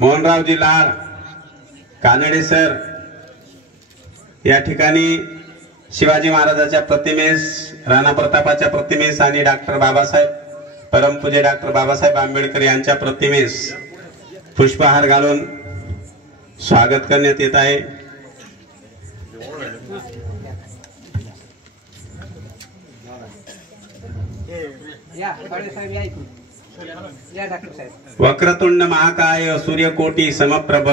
मोहनरावजी लाड Kanade sir या ठिकाणी शिवाजी महाराजांच्या प्रतिमेस, राणा प्रतापाच्या प्रतिमेस आणि डॉक्टर बाबासाहेब परमपूज्य डॉक्टर बाबासाहेब आंबेडकर यांच्या प्रतिमेस पुष्पहार घालून स्वागत करण्यात येत आहे। वक्रतुंड महाकाय सूर्यकोटि समप्रभ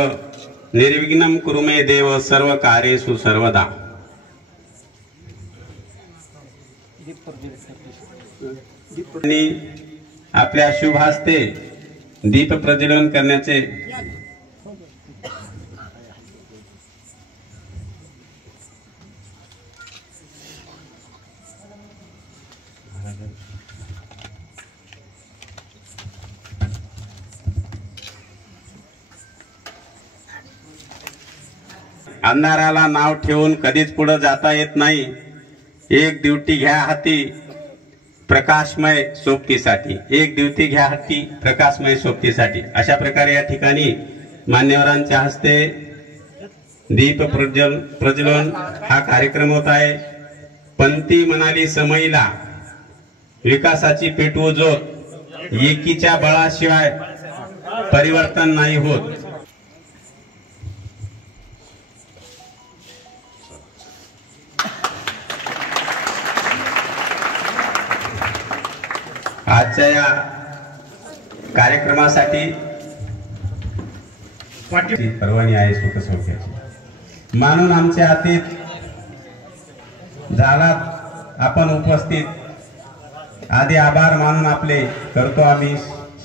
निर्विघ्नं कुरु मे देव सर्व कार्येषु सर्वदा। आपल्या शुभ हस्ते दीप प्रज्वलन करण्याचे अंधाराला नाव ठेवून कधीच पुढे जाता येत नाही। एक ड्यूटी घ्या हाती प्रकाशमय सोबतीसाठी, एक ड्यूटी घ्या हाती प्रकाशमय सोबतीसाठी। अशा प्रकारे या ठिकाणी मान्यवरांच्या हस्ते दीप प्रज्वलन हा कार्यक्रम होत आहे। पंथी म्हणाली समईला विकासाची पेटवू ज्योत, एकीच्या बळाशिवाय परिवर्तन नाही होत। आजच्या या कार्यक्रमासाठी परवानगी आहे सुख सौख्याची मानून आमच्या हातीत झाला आपण उपस्थित। आधी आभार मानून आपले करतो आम्ही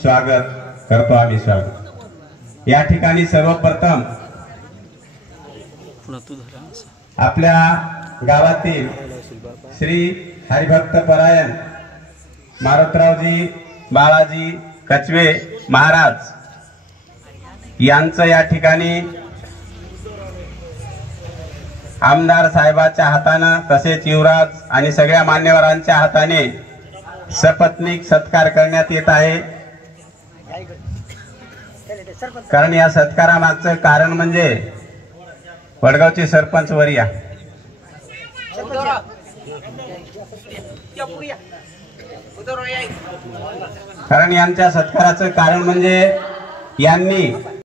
स्वागत। या ठिकाणी सर्वप्रथम आपल्या गावातील श्री हरिभक्त परायण मारुतरावजी बाळाजी कचवे महाराज यांचं या ठिकाणी आमदार साहेबांच्या हाताने तसेच युवराज आणि सगळ्या मान्यवरांच्या हाताने सपत्नीक सत्कार करण्यात येत आहे। कारण या सत्कारामागचं कारण म्हणजे वडगावचे सरपंच वर्या कारण यांच्या सत्काराचं कारण म्हणजे यांनी